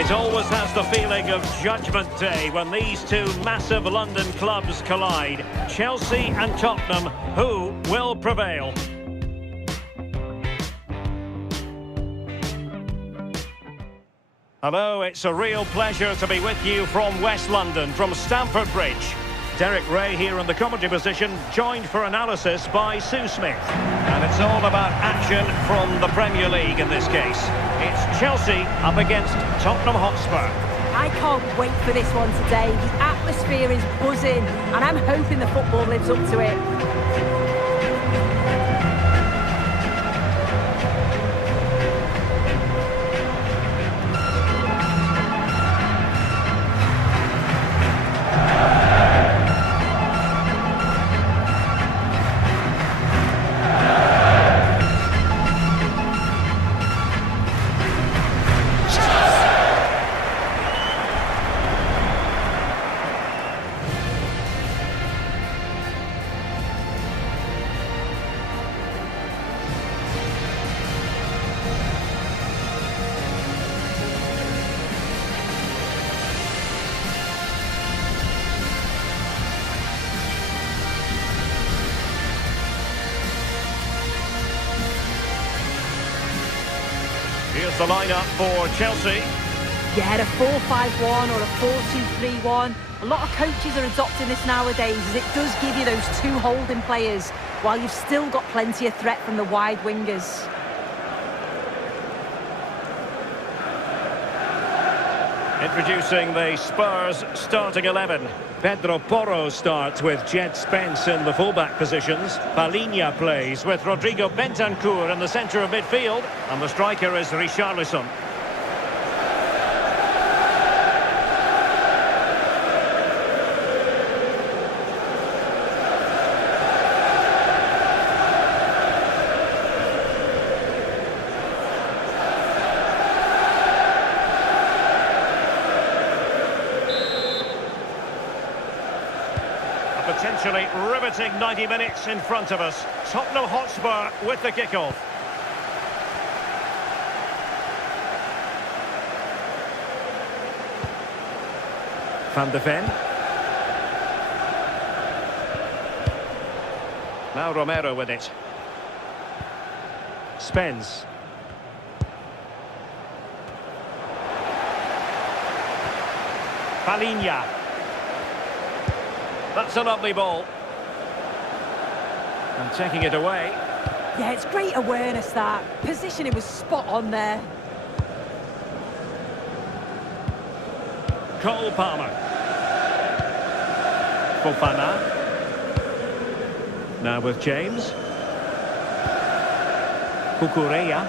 It always has the feeling of Judgment Day when these two massive London clubs collide. Chelsea and Tottenham, who will prevail? Hello, it's a real pleasure to be with you from West London, from Stamford Bridge. Derek Ray here in the commentary position, joined for analysis by Sue Smith. And it's all about action from the Premier League in this case. It's Chelsea up against Tottenham Hotspur. I can't wait for this one today. The atmosphere is buzzing, and I'm hoping the football lives up to it. Here's the lineup for Chelsea. Yeah, a 4-5-1 or a 4-2-3-1. A lot of coaches are adopting this nowadays, as it does give you those two holding players, while you've still got plenty of threat from the wide wingers. Introducing the Spurs starting 11. Pedro Porro starts with Jed Spence in the fullback positions. Palhinha plays with Rodrigo Bentancur in the centre of midfield. And the striker is Richarlison. Potentially riveting 90 minutes in front of us. Tottenham Hotspur with the kickoff. Van de Ven. Now Romero with it. Spence. Palhinha. That's a lovely ball. And taking it away. Yeah, it's great awareness, that. Positioning was spot on there. Cole Palmer. Fofana. Now with James. Cucurella.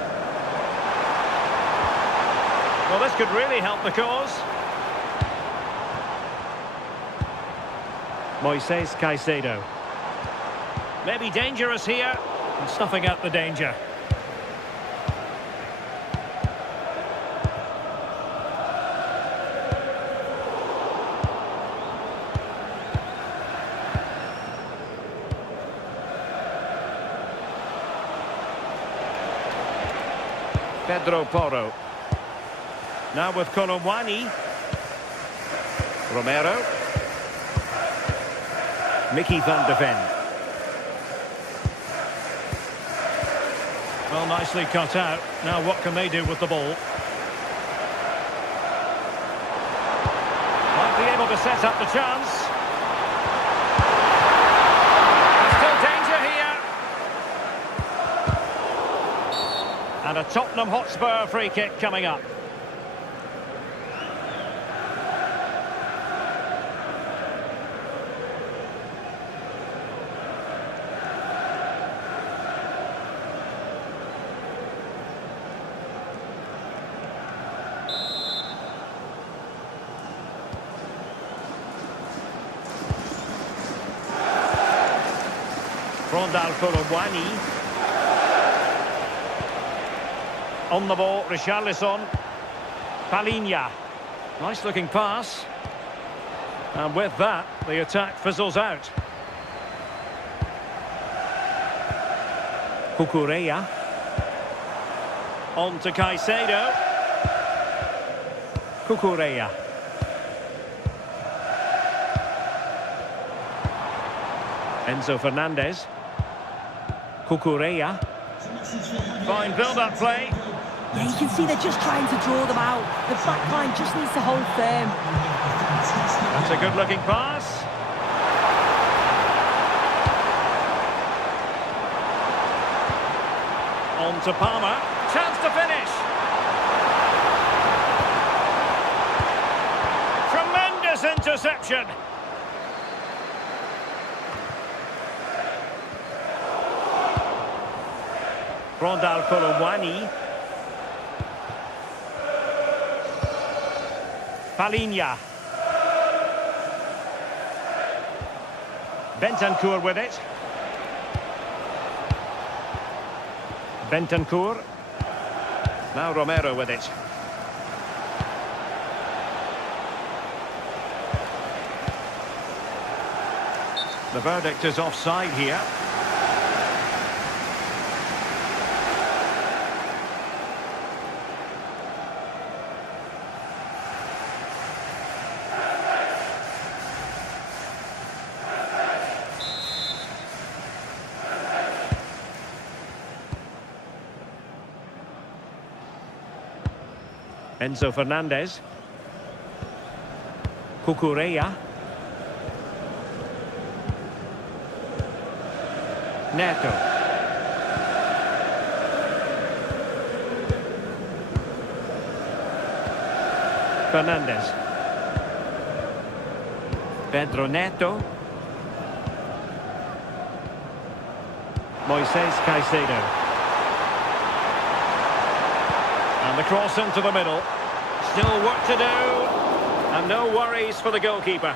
Well, this could really help the cause. Moises Caicedo. Maybe dangerous here. And snuffing out the danger. Pedro Porro. Now with Colomwani. Romero. Mickey van de Ven. Well, nicely cut out. Now what can they do with the ball? Might be able to set up the chance. Still danger here. And a Tottenham Hotspur free kick coming up. Rondal Colomwani. On the ball, Richarlison. Palhinha. Nice looking pass. And with that, the attack fizzles out. Cucurella. On to Caicedo. Cucurella. Enzo Fernandez. Cucurella. Fine build-up play. Yeah, you can see they're just trying to draw them out. The back line just needs to hold firm. That's a good-looking pass. On to Palmer. Chance to finish. Tremendous interception. Rondal Colomwani. Palinha. Bentancur with it. Bentancur. Now Romero with it. The verdict is offside here. Enzo Fernandez. Cucurella. Neto. Fernandez. Pedro Neto. Moises Caicedo. And the cross into the middle. Still work to do. And no worries for the goalkeeper.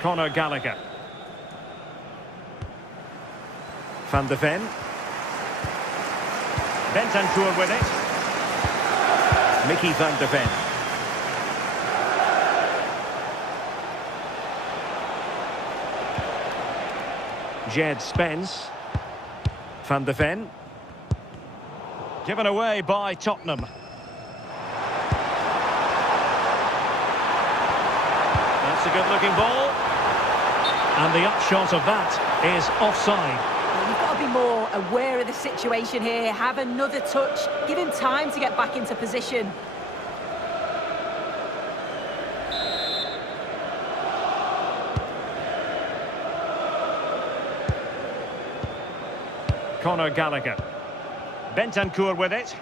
Conor Gallagher. Van de Ven. Bentancur with it. Mickey Van de Ven. Jed Spence. Van de Ven. Given away by Tottenham. That's a good-looking ball. And the upshot of that is offside. Well, you've got to be more aware of the situation here. Have another touch. Give him time to get back into position. Conor Gallagher. Bentancur with it.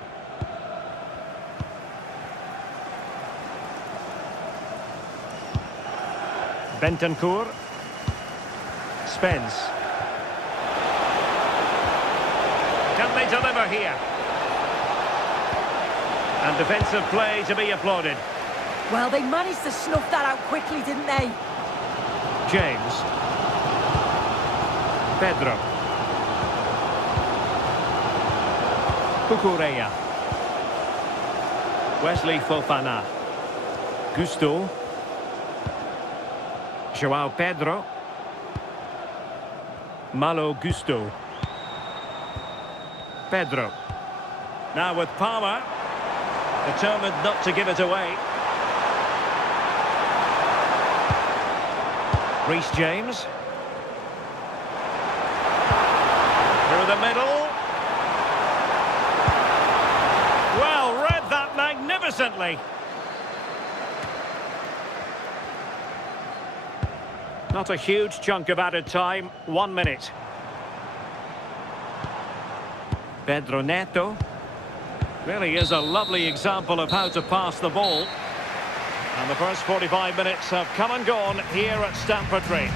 Bentancur. Spence. Can they deliver here? And defensive play to be applauded. Well, they managed to snuff that out quickly, didn't they? James. Pedro. Cucurella. Wesley Fofana. Gusto. João Pedro. Malo Gusto. Pedro. Now with Palmer. Determined not to give it away. Reece James. Through the middle. Well, read that magnificently. Not a huge chunk of added time. 1 minute. Pedro Neto. Really is a lovely example of how to pass the ball. And the first 45 minutes have come and gone here at Stamford Bridge.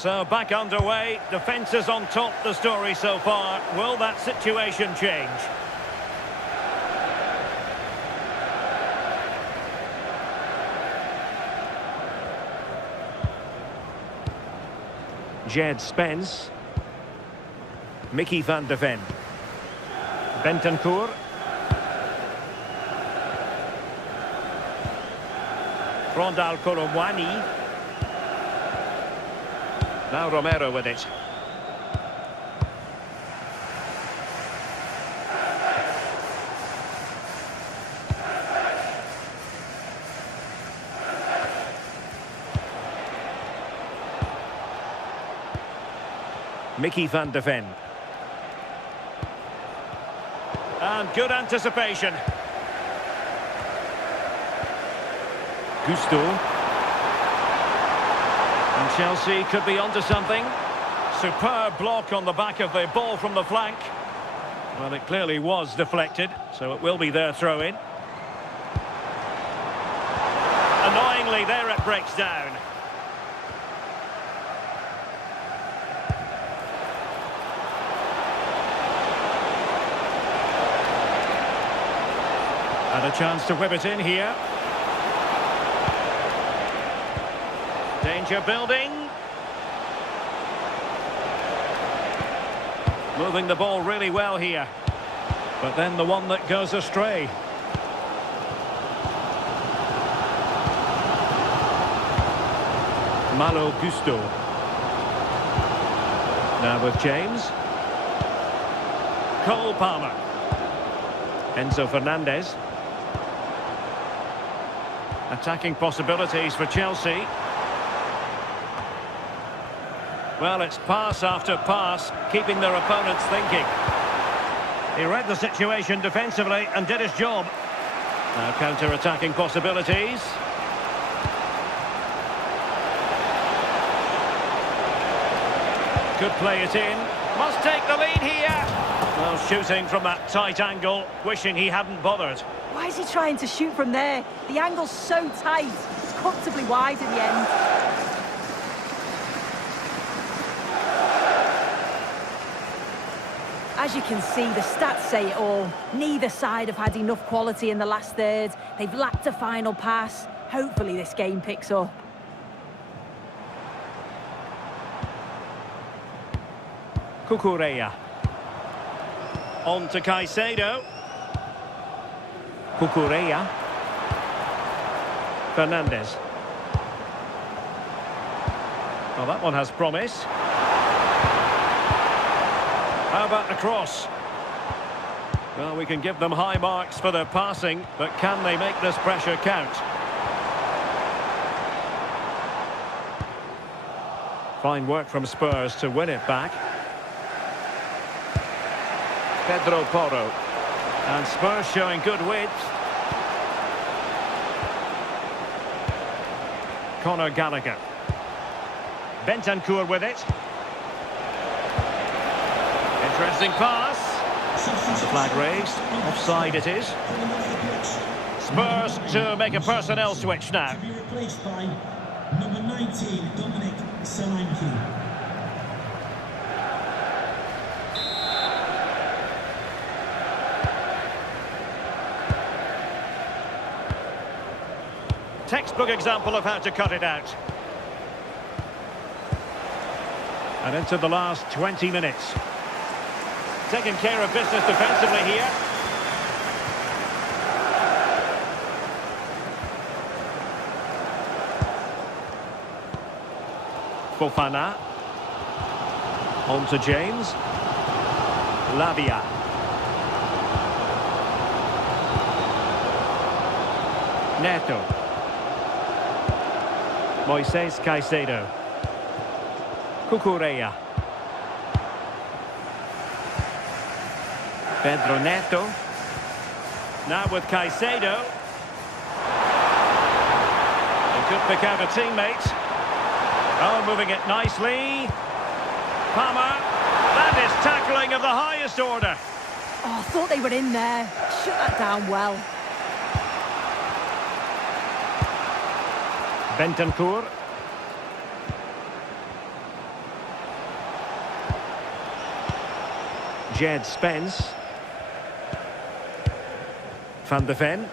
So back underway, defence is on top, the story so far. Will that situation change? Jed Spence. Mickey van de Ven. Bentancur. Rondal Kolomwani. Now Romero with it. Mickey van de Ven. And good anticipation. Gusto. And Chelsea could be onto something. Superb block on the back of the ball from the flank. Well, it clearly was deflected, so it will be their throw-in. Annoyingly, there it breaks down. And a chance to whip it in here. Danger building. Moving the ball really well here. But then the one that goes astray. Malo Gusto. Now with James. Cole Palmer. Enzo Fernandez. Attacking possibilities for Chelsea. Well, it's pass after pass, keeping their opponents thinking. He read the situation defensively and did his job. Now counter-attacking possibilities. Could play it in. Must take the lead here. Well, shooting from that tight angle, wishing he hadn't bothered. Why is he trying to shoot from there? The angle's so tight. It's comfortably wide in the end. As you can see, the stats say it all. Neither side have had enough quality in the last third. They've lacked a final pass. Hopefully this game picks up. Cucurella. On to Caicedo. Cucurella. Fernandez. Well, that one has promise. How about the cross? Well, we can give them high marks for their passing, but can they make this pressure count? Fine work from Spurs to win it back. Pedro Porro. And Spurs showing good width. Conor Gallagher. Bentancur with it. Interesting pass. And the flag raised. Offside it is. Spurs to make a personnel switch now. To be replaced by number 19, Dominic Solanke. Textbook example of how to cut it out. And into the last 20 minutes. Taking care of business defensively here. Fofana. On to James. Lavia. Neto. Moises Caicedo. Cucurella. Pedro Neto. Now with Caicedo. He could pick out a teammate. Oh, moving it nicely. Palmer. That is tackling of the highest order. Oh, I thought they were in there. Shut that down well. Jed Spence. Van de Ven.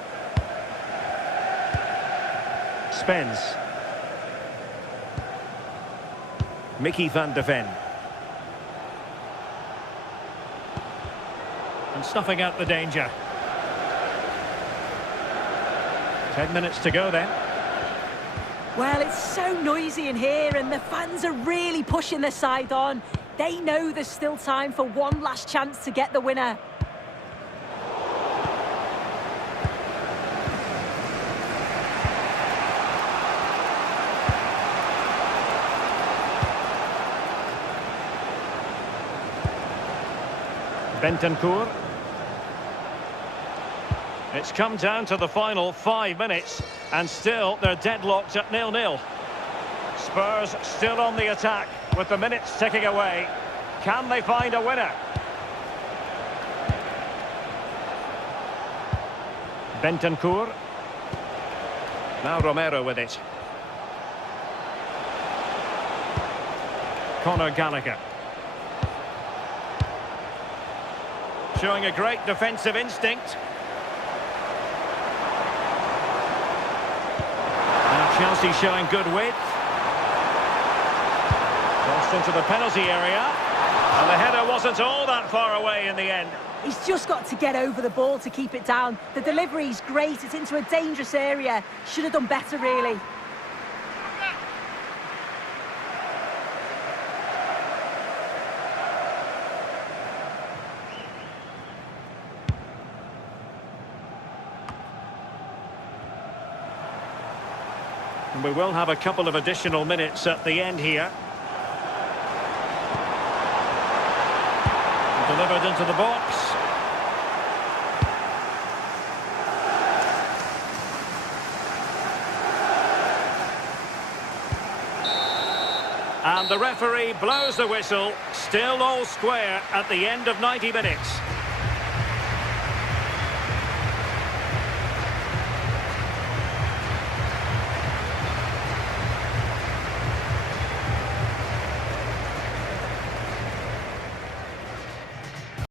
Spence. Mickey van de Ven. And snuffing out the danger. 10 minutes to go then. Well, it's so noisy in here and the fans are really pushing their side on. They know there's still time for one last chance to get the winner. Bentancur. It's come down to the final 5 minutes, and still they're deadlocked at 0-0. Spurs still on the attack, with the minutes ticking away. Can they find a winner? Bentancur. Now Romero with it. Conor Gallagher. Showing a great defensive instinct. And Chelsea showing good width. Crossed into the penalty area. And the header wasn't all that far away in the end. He's just got to get over the ball to keep it down. The delivery's great. It's into a dangerous area. Should have done better, really. And we will have a couple of additional minutes at the end here. Delivered into the box. And the referee blows the whistle. Still all square at the end of 90 minutes.